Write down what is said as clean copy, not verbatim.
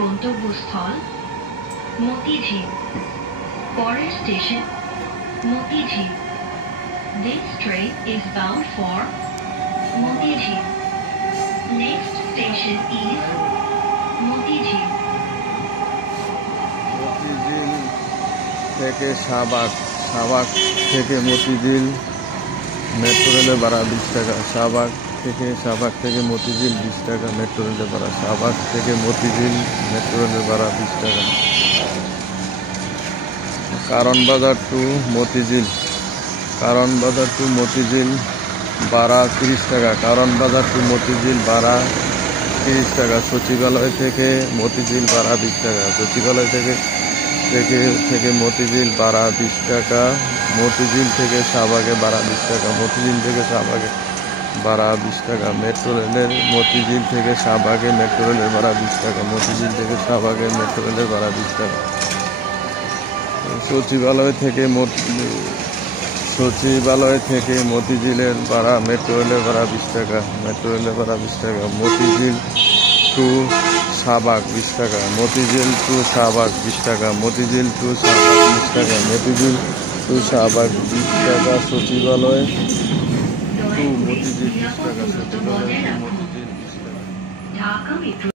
গন্তব্যস্থল মতিঝিল। পরের station Motijheel. This train is bound for Motijhil. Next station is Motijhil. Motijheel থেকে শাহবাগ, শাহবাগ থেকে মতিঝিল মেট্রো রেলে ভাড়া 20 টাকা। শাহবাগ থেকে মতিঝিল 20 টাকা মেট্রো রেলে ভাড়া। শাহবাগ থেকে মতিঝিল মেট্রো রেলের ভাড়া 20 টাকা। কারণ বাজার টু মতিঝিল, কারণ বাজার টু মতিঝিল ভাড়া 30 টাকা। কারণ বাজার টু মতিঝিল ভাড়া 30 টাকা। সচিবালয় থেকে মতিঝিল ভাড়া 20 টাকা। সচিবালয় থেকে মতিঝিল ভাড়া 20 টাকা। মতিঝিল থেকে শাহবাগে ভাড়া 20 টাকা। মতিঝিল থেকে শাহবাগে ভাড়া 20 টাকা। মেট্রো রেলের মতিঝিল থেকে শাহবাগে মেট্রো রেলের ভাড়া 20 টাকা। মতিঝিল থেকে শাহবাগে মেট্রো রেলের ভাড়া 20 টাকা। সচিবালয় থেকে মতিঝিলের ভাড়া মেট্রো রেলের ভাড়া 20 টাকা। মেট্রো রেলের ভাড়া 20 টাকা। মতিঝিল টু শাহবাগ 20 টাকা। মতিঝিল টু শাহবাগ 20 টাকা। মতিঝিল টু শাহবাগ 20 টাকা। মতিঝিল টু শাহবাগ 20 টাকা। সচিবালয় টু মতিঝিল 20 টাকা। সচিবালয় টু মতিঝিল 20 টাকা।